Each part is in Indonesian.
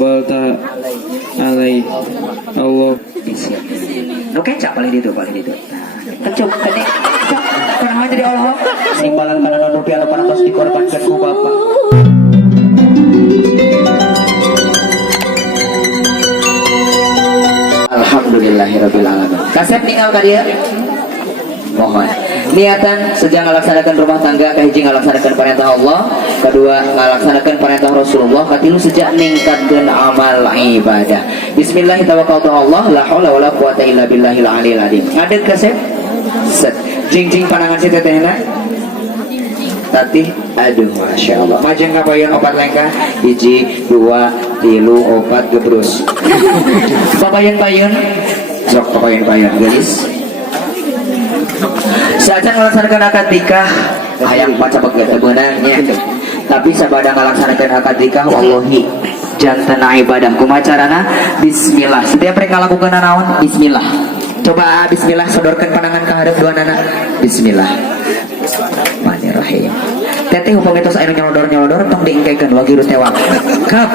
balta alai Allah. Lu kecap paling itu. Kecup kene. Pernah jadi Allah. Simbalan kana nupi anu parantos dikorbankan ku Bapak. Alhamdulillahirabbil alamin. Kasep tinggal ka dia. Mohon niatan sejak ngalaksanakan rumah tangga kahiji ngalaksanakan perintah Allah, kedua ngalaksanakan perintah Rasulullah, katilu sejak ningkatkeun amal ibadah. Bismillahirrahmanirrahim. La haula wala quwata illa billahil aliyil azim. Ngadeg kasep set jing panangan si tetehna tatih aduh masya Allah majeng kabayan opat lengkah hiji dua tilu opat gebrus kabayan sok kabayan guys saat melaksanakan akad nikah hayang baca begitu benangnya tapi sabada melaksanakan akad nikah wallahi jantan ibadah kumacarana bismillah setiap mereka lakukan naon bismillah. Coba bismillah sodorkan pandangan ke hadap dua anak. Bismillah. Bismillahirrahmanirrahim. Teteh hukum itu anu nyolodor tong diingkekeun wagiru tewak. Kap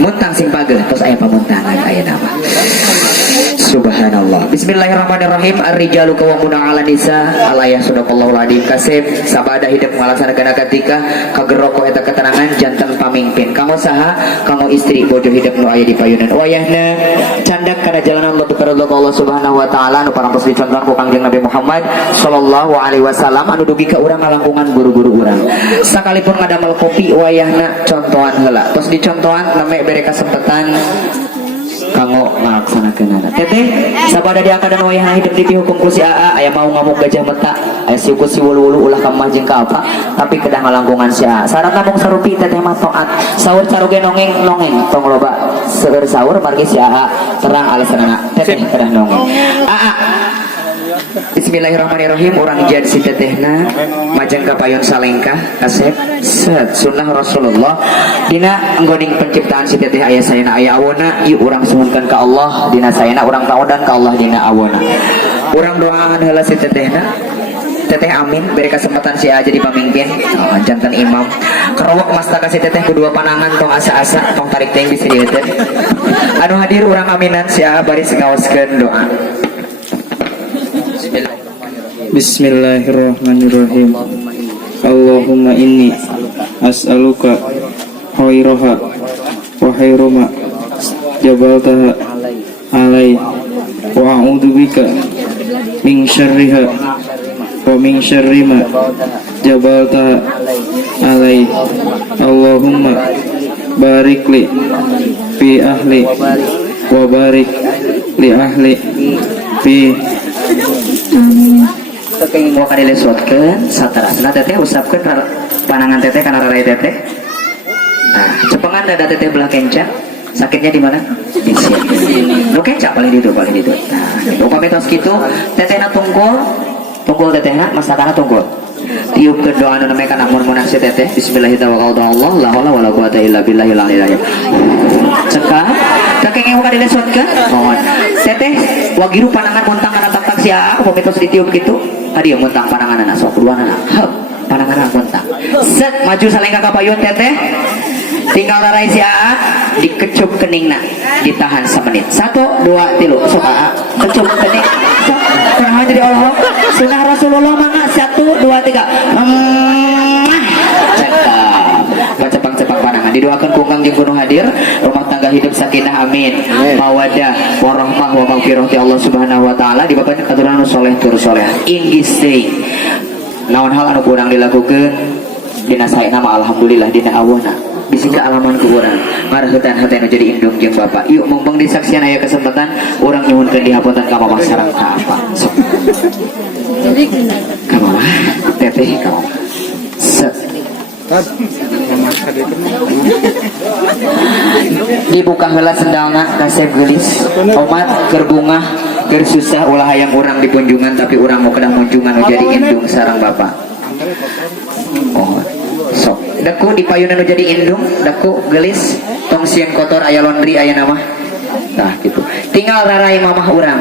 muntang sing pageuh tos aya pamuntangan aya nama. Subhanallah. Bismillahirrahmanirrahim. Ar-rijalu qawwamuna 'ala nisa. Alayah sadaqallahu al-azim. Kasep sabada hidup melaksanakan akad nikah kageroko eta keterangan janten pamimpin. Kamu saha? Kamu istri bojo hidup nu aya di payunan. Wayahna candak kana jalan Allah tukarullah Allah Subhanahu wa taala anu parantos dicontohan ku Kangjeng Nabi Muhammad sallallahu alaihi wasallam anu dugi ka urang ngalangkungan guru-guru urang. Sakalipun ngadamel kopi wayahna contohan heula. Tos dicontohan name bere kasempetan kanggo ngalaksanakeunana. Teteh sabada diangkatan wayahna hidup di hukum ku si AA aya mau ngamuk gajah meta, aya siukut si wulu-wulu ulah ka mah jeung ka apa, tapi kedah ngalangkungan si AA. Syaratna mung sarupi teteh mah taat. Saur caroge nongeng tong loba seueur saur margi si AA terang alasanana. Teteh kedah nongeng. AA Bismillahirrahmanirrahim. Orang jad si tetehna majeng kapayon salengkah kasep set sunnah Rasulullah dina nggoding penciptaan si teteh aya sayana aya awona ieu urang suhunkeun ka Allah dina sayana urang taodan ka Allah dina awona urang doaan heula si tetehna teteh amin beri kesempatan si A jadi pemimpin jantan imam kerowok mastaka si teteh kedua panangan tong asa-asa tong tarik teh bisa dieuteun anu hadir urang aminan si A bari ngaoskeun doa. Bismillahirrahmanirrahim. Allahumma inni as'aluka khairaha wa khairuma jabaltaha alai wa a'udzubika min syarriha wa min syarri ma jabaltaha alai. Allahumma barik li fi ahli wa barik li ahli fi kenging mau kadile suatkeun satarasna teteh usapkeun panangan teteh kana rarai teteh. Nah, cepengan dada teteh belah kenca. Sakitnya di mana? Di sini. Lu kenca paling itu. Nah, upami tos kitu tetehna tunggul tetehna masakana tunggul. Tiupkeun doa anu name kana mun-munan si teteh. Bismillahirrahmanirrahim. La haula wala quwata illa billahil aliyil azim. Cekak kakenging mau kadile suatkeun. Mohon. Teteh wagiru panangan muntang kana tak sia upami tos ditiup kitu. Hadiah muntang panangan anak sok dua anak panangan anak muntang set maju salengka kapayun teteh tinggal rarai si AA dikecup keningna ditahan semenit 1 2 3 sok AA kecup kening sok pernah jadi Allah sunnah Rasulullah mangga 1 2 3 cekap cepang panangan didoakan kungkang jeung kuno hadir rumah tangga hidup sakinah amin mawadah warahmah wa maghfirah ti Allah Subhanahu wa taala dibapakeun katurunan saleh tur saleh inggis deui naon hal anu kurang dilakukeun dina saena mah alhamdulillah dina awona bisi ka alaman ku urang ngareutan hate nu jadi indung jeung Bapak yuk mumpung disaksian aya kesempatan urang nyuhunkeun dihapunten ka mamah sareng ka apa sok ka mamah teteh ka mamah dibuka heula sendalna kasep geulis omat keur bunga keur susah ulah hayang urang di punjungan tapi urang mau kedah munjungan jadi indung sareng Bapak. Oh sok deku di payunan jadi indung deku geulis tong sieun kotor aya laundry aya nama tah gitu tinggal rarai mamah urang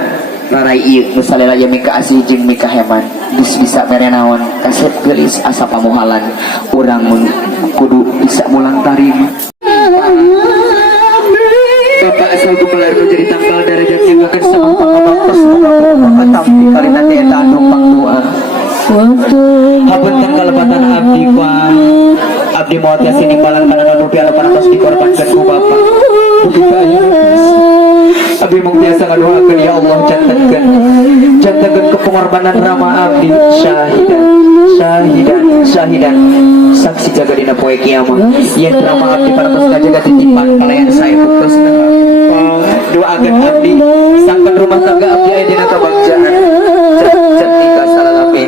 rarai ieu nu salela ye mika asih jeung mika heman bisa mere naon kasep geulis asa pamuhalan urang mun kudu bisa mulang tarima. Bapak asal gumelar menjadi tanggal derajat yang akan semang pangabantos tapi kali nanti eta numpang doa. Hapunten kalebatan abdi kuah abdi mau tiasa nimbalan kana nu piala parantos dikorbankan ku Bapak. Mugi kaya abdi mau tiasa ngadoakeun ya Allah jantenkeun ke pengorbanan rama abdi syahidan saksi jaga dina poe kiamat yen rama abdi parantos kajaga titipan palayan saya putus doakeun abdi sangkeun rumah tangga abdi aya dina kabagjaan cetika salalape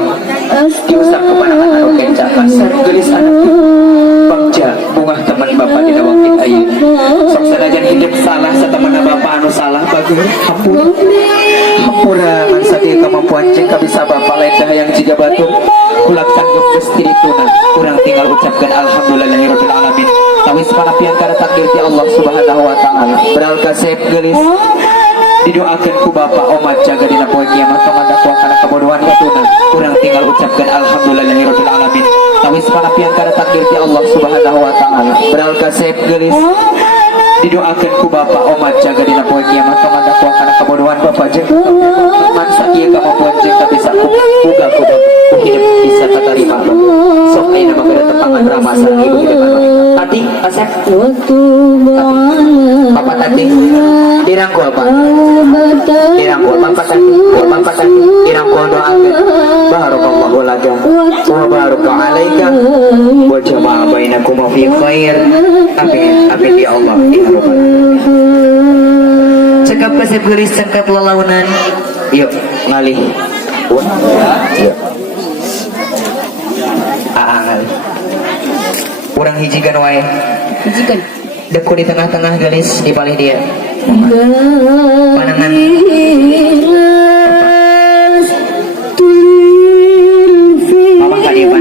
diusap kepanangan anu kencakan gelis anak bagja bunga teman bapak dina waktu ayeuna sok sanajan hidup salah satemana bapak anu salah bagus hampura ngan sadia kemampuan cek bisa bapak lain dahayang jiga batur kulak sanggup Gusti dituna kurang tinggal ucapkan alhamdulillahirabbil alamin tawis panapian kana takdir ti Allah subhanahu wa taala beral kasep gelis didoakan ku bapak omat jaga dina poe kiamat kamandak kuang kana kabodohan ituna kurang tinggal ucapkan alhamdulillahirabbil alamin tawis panapian kana takdir ti Allah subhanahu wa taala beral kasep gelis didoakan ku bapak omat jaga dina poe kiamat kamandak kuang kana kabodohan bapak jeung man sakieu kemampuan jeung bisa ku buga ku bapak ku hidup bisa katarima sok ayeuna mah kada tepangan rama sareng ibu hidup tadi asep bapak tadi dirangkul pak dirangkul bapak tadi dirangkul doakeun barakallahu laka wa baraka alaika wa jama'a bainakum fi khair amin ya Allah ya rabbal alamin cekap kasih geris cekap lalaunan yuk ngalih yuk ngalih kurang hijikan wae hijikan deku di tengah-tengah gelis di paling dia panangan mama kali apa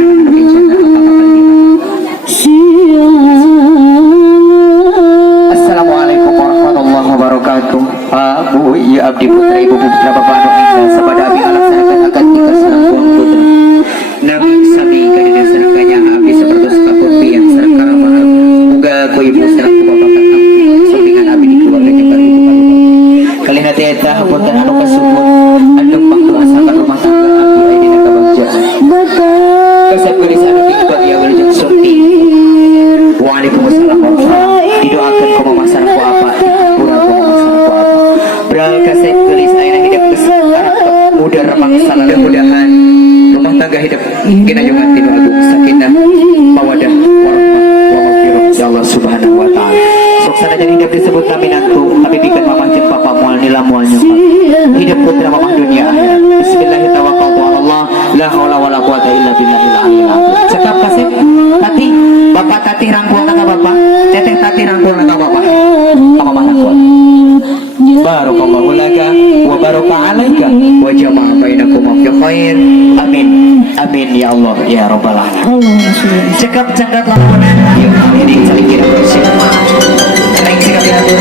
Assalamualaikum warahmatullahi wabarakatuh. Bu iya abdi putra ibu putra bapak anu indah sabada abi alaksanakan akan dikasih buang putra nami sami kadina serangkanya abdi seperti kapurpi yang serang karama uga ku ibu serang ku bapak kakak sampingan abdi di keluarga jeung ibu kalina teh eta hapunten anu kasubur anu pangdoa sakan rumah tangga abdi aya dina kabagjaan kasep geus anu dibuat ya jeung sumpi waalaikumsalam didoakeun ku mama sareng ku apa kurang ku mama sareng ku apa beral kasep geus ayeuna hidup mudah remang salah mudahan rumah tangga hidup ginayungan tinu agung sakinah mawadah warahmah wa maghfirah ya Allah subhanahu wa taala sok sanajan hidup disebut laminantu tapi bikin mamah jeung papa moal nila moal nyempat hidup putra mamah dunia akhirat bismillahirrahmanirrahim tawakkaltu ala Allah la haula wala quwata illa billahil aliyil azim cekap kasep tati bapak tati rangkul ka bapak teteh tati rangkul ka bapak apa mah rangkul barakallahu laka wa baraka alaika wa jama'a bainakum fi khair amin ya Allah ya rabbal alamin cekap cangkat lamunan yuk ini cari kira bersih neng sikap diatur